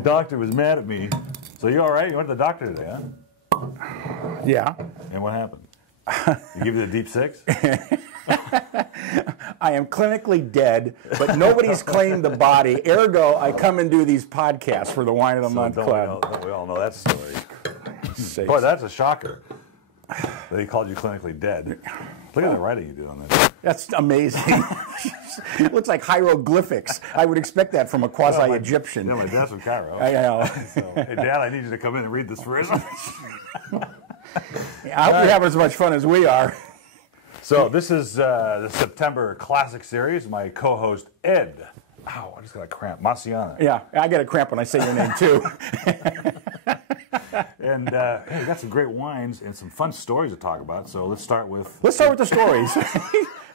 doctor was mad at me. So you all right? You went to the doctor today, huh? Yeah. And what happened? You give you the deep six? I am clinically dead, but nobody's claimed the body. Ergo, I come and do these podcasts for the Wine of the Month Club. Don't we all know that story? Boy, that's a shocker. That he called you clinically dead. Look at the writing you do on this. That's amazing. It looks like hieroglyphics. I would expect that from a quasi-Egyptian. Yeah, my dad's from Cairo. I know. So, hey, Dad, I need you to come in and read this for us. I hope you're having as much fun as we are. So this is the September Classic Series. My co-host, Ed. Ow, I just got a cramp. Marciano. Yeah, I get a cramp when I say your name, too. And hey, we got some great wines and some fun stories to talk about. So let's start with... Let's start with the stories.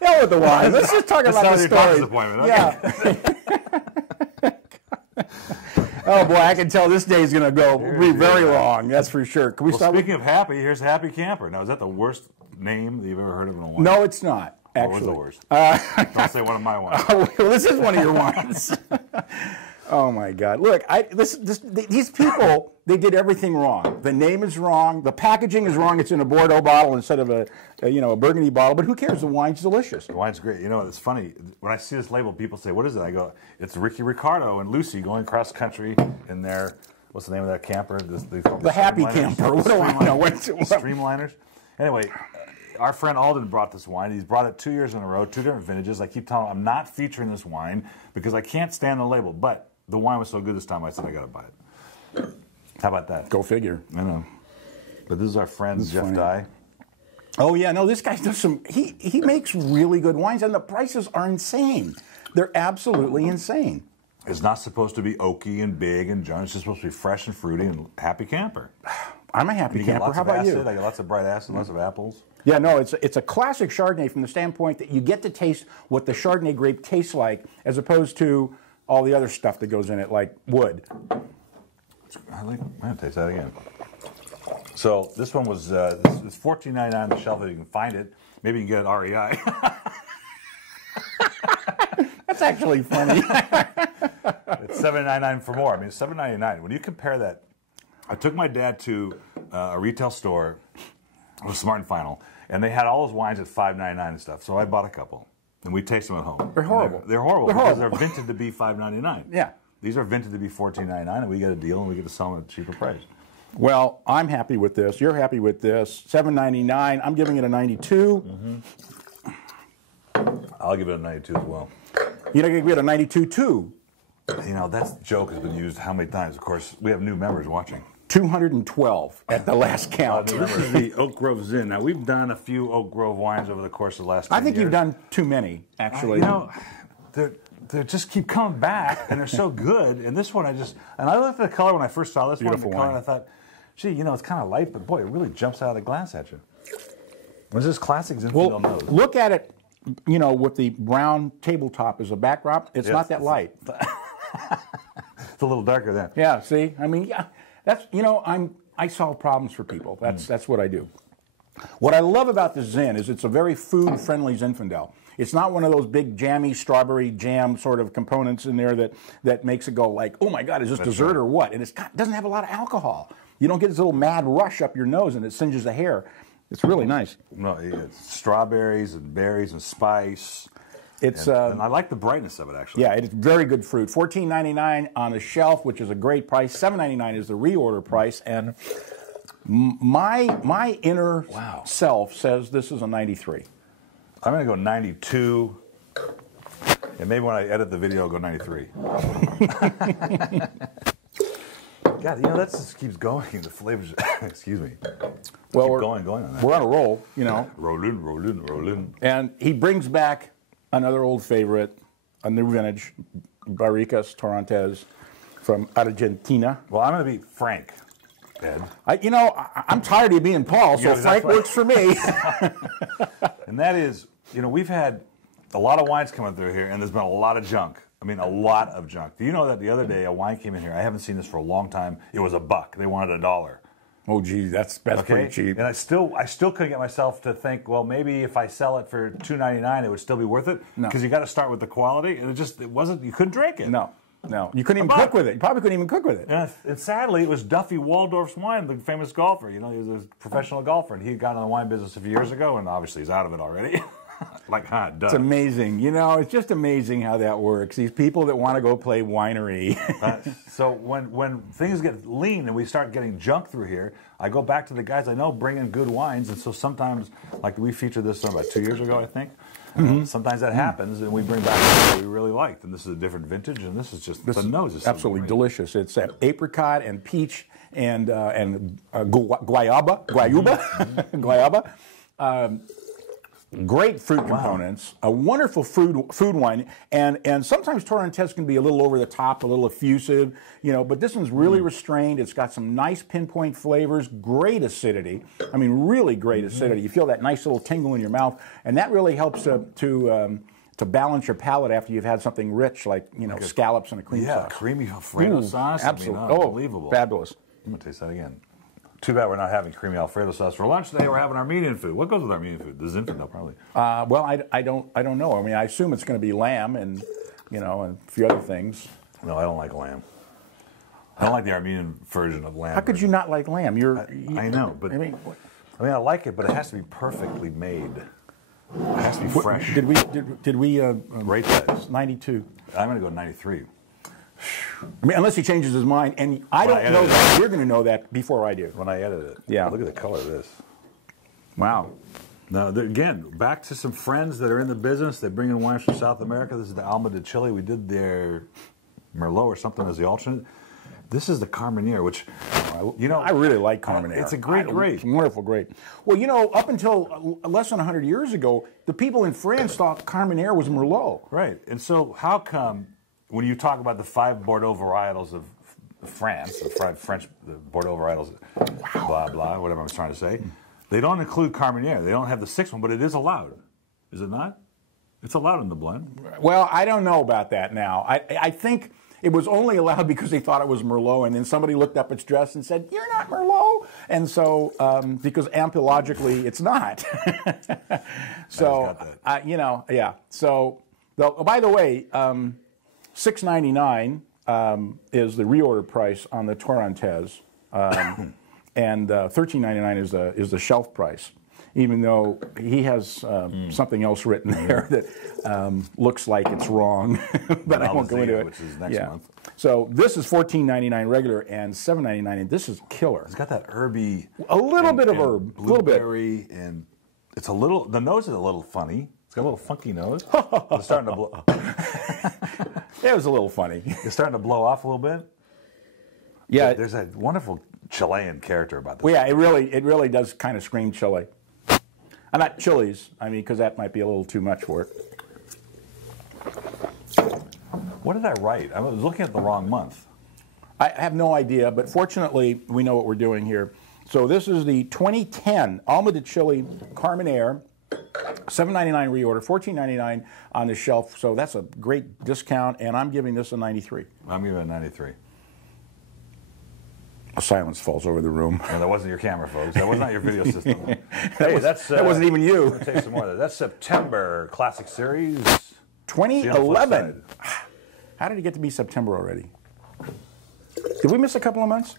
Hell with the wine. Let's just talk about the stories. Okay. Yeah. Oh, boy, I can tell this day is going to be very long. That's for sure. Can we start speaking of happy, here's Happy Camper. Now, is that the worst name that you've ever heard of in a wine? No, it's not. Actually. What was the worst? Don't say one of my wines. Well, this is one of your wines. Oh my God! Look, these people, they did everything wrong. The name is wrong. The packaging is wrong. It's in a Bordeaux bottle instead of a Burgundy bottle. But who cares? The wine's delicious. The wine's great. You know, it's funny when I see this label. People say, "What is it?" I go, "It's Ricky Ricardo and Lucy going cross country in their what's the name of that camper? The Happy Camper. What do I know? Streamliners." Anyway. Our friend Alden brought this wine. He's brought it 2 years in a row, 2 different vintages. I keep telling him I'm not featuring this wine because I can't stand the label. But the wine was so good this time, I said I got to buy it. How about that? Go figure. I know. But this is our friend Jeff Dye. Oh yeah, no, this guy does some. He makes really good wines, and the prices are insane. They're absolutely insane. It's not supposed to be oaky and big and junk. It's just supposed to be fresh and fruity and happy camper. I'm a happy camper. How about you? I get lots of bright acid, lots of apples. Yeah, no, it's a classic Chardonnay from the standpoint that you get to taste what the Chardonnay grape tastes like, as opposed to all the other stuff that goes in it, like wood. I'm gonna taste that again. So this one was it's $14.99 on the shelf if you can find it. Maybe you can get it at REI. That's actually funny. It's $7.99 for more. I mean, it's $7.99. When you compare that, I took my dad to a retail store. It was Smart and Final, and they had all those wines at $5.99 and stuff. So I bought a couple, and we taste them at home. They're horrible. They're horrible because they're vinted to be $5.99. Yeah. These are vinted to be $14.99, and we get a deal, and we get to sell them at a cheaper price. Well, I'm happy with this. You're happy with this. $7.99. I'm giving it a 92. I'll give it a 92 as well. You're not going to give it a 92 too. You know, that joke has been used how many times? Of course, we have new members watching. 212 at the last count. This is the Oak Grove Zin. Now, we've done a few Oak Grove wines over the course of the last 10 I think years. you've done too many, actually. You know, they just keep coming back, and they're so good. And this one, and I looked at the color when I first saw this Beautiful one, wine. and I thought, gee, you know, it's kind of light, but boy, it really jumps out of the glass at you. Was this classic Zinfandel nose? Look at it, you know, with the brown tabletop as a backdrop. It's not that light. It's a little darker then. Yeah, see? I mean, yeah, that's, you know, I solve problems for people. That's what I do. What I love about the Zin is it's a very food-friendly Zinfandel. It's not one of those big jammy strawberry jam sort of components in there that makes it go like, oh my God, is this dessert or what? And it doesn't have a lot of alcohol. You don't get this little mad rush up your nose and it singes the hair. It's really nice. No, it's strawberries and berries and spice. It's and I like the brightness of it, actually. Yeah, it's very good fruit. $14.99 on the shelf, which is a great price. $7.99 is the reorder price, and my inner self says this is a 93. I'm going to go 92, and maybe when I edit the video, I'll go 93. God, you know, that just keeps going. The flavors, excuse me. Well, we're going on that. We're on a roll, you know. Rollin'. And he brings back another old favorite, a new vintage, Barricas Torrontés from Argentina. Well, I'm going to be Frank, Ed. I'm tired of you being Paul, so Frank works for me. And that is, you know, we've had a lot of wines coming through here, and there's been a lot of junk. I mean, a lot of junk. Do you know that the other day a wine came in here? I haven't seen this for a long time. It was $1. They wanted $1. Oh, gee, that's pretty cheap. And I still couldn't get myself to think, well, maybe if I sell it for $2.99, it would still be worth it. No, because you got to start with the quality, and it wasn't. You couldn't drink it. No. No, you couldn't even cook with it. You probably couldn't even cook with it. And sadly, it was Duffy Waldorf's wine, the famous golfer. You know, he was a professional golfer, and he got in the wine business a few years ago, and obviously he's out of it already. Like hot duck. It's amazing. You know, it's just amazing how that works. These people that want to go play winery. So when things get lean and we start getting junk through here, I go back to the guys I know bring in good wines, and so sometimes, like we featured this about 2 years ago, I think. Sometimes that happens, and we bring back what we really liked. And this is a different vintage, and this is just the nose is absolutely so delicious. It's apricot and peach and guayaba. Guayaba. Great fruit components, a wonderful food wine, and sometimes Torrentes can be a little over the top, a little effusive, you know, but this one's really restrained. It's got some nice pinpoint flavors, great acidity. I mean, really great acidity. You feel that nice little tingle in your mouth, and that really helps to balance your palate after you've had something rich like, you know, scallops and a cream sauce. Yeah, creamy Alfredo sauce. Absolutely. I mean, unbelievable. Fabulous. I'm going to taste that again. Too bad we're not having creamy Alfredo sauce for lunch today. We're having Armenian food. What goes with Armenian food? The Zinfandel, probably. Well, I don't know. I mean, I assume it's going to be lamb and, you know, and a few other things. No, I don't like lamb. I don't like the Armenian version of lamb. How could you not like lamb? I know, but I mean, I like it, but it has to be perfectly made. It has to be fresh. Did we rate that? 92. I'm going to go 93. I mean, unless he changes his mind, and I don't know that. You're going to know that before I do. When I edit it. Yeah. Look at the color of this. Wow. Now, again, back to some friends that are in the business. They bring in wines from South America. This is the Alma de Chile. We did their Merlot or something as the alternate. This is the Carmenere, which, you know, I really like Carmenere. It's a great grape. It's a wonderful grape. Well, you know, up until less than 100 years ago, the people in France thought Carmenere was Merlot. Right. And so how come when you talk about the 5 Bordeaux varietals of France, the 5 French Bordeaux varietals, blah, blah, whatever I'm trying to say, they don't include Carmenere. They don't have the 6th one, but it is allowed. Is it not? It's allowed in the blend. Well, I don't know about that now. I think it was only allowed because they thought it was Merlot, and then somebody looked up its dress and said, "You're not Merlot," and so because ampelologically it's not. So you know, yeah. So, by the way, $6.99 is the reorder price on the Torrentes, and $13.99 is the shelf price. Even though he has something else written there that looks like it's wrong, but I won't go into it. Which is next month. So this is $14.99 regular and $7.99, and this is killer. It's got that herby, a little bit of herb, a little bit, blueberry, and it's a little. The nose is a little funny. It's got a little funky nose. It's starting to blow. It was a little funny. It's starting to blow off a little bit. Yeah, there's a wonderful Chilean character about this. Well, yeah, it really does kind of scream Chile. Not chilies, I mean, because that might be a little too much for it. What did I write? I was looking at the wrong month. I have no idea, but fortunately, we know what we're doing here. So this is the 2010 Alma de Chile Carmenere, $7.99 reorder, $14.99 on the shelf. So that's a great discount, and I'm giving this a 93. I'm giving it a 93. A silence falls over the room. And that wasn't your camera, folks. That was not your video system. That wasn't even you. I'm going to take some more of that. That's September Classic Series. 2011. How did it get to be September already? Did we miss a couple of months?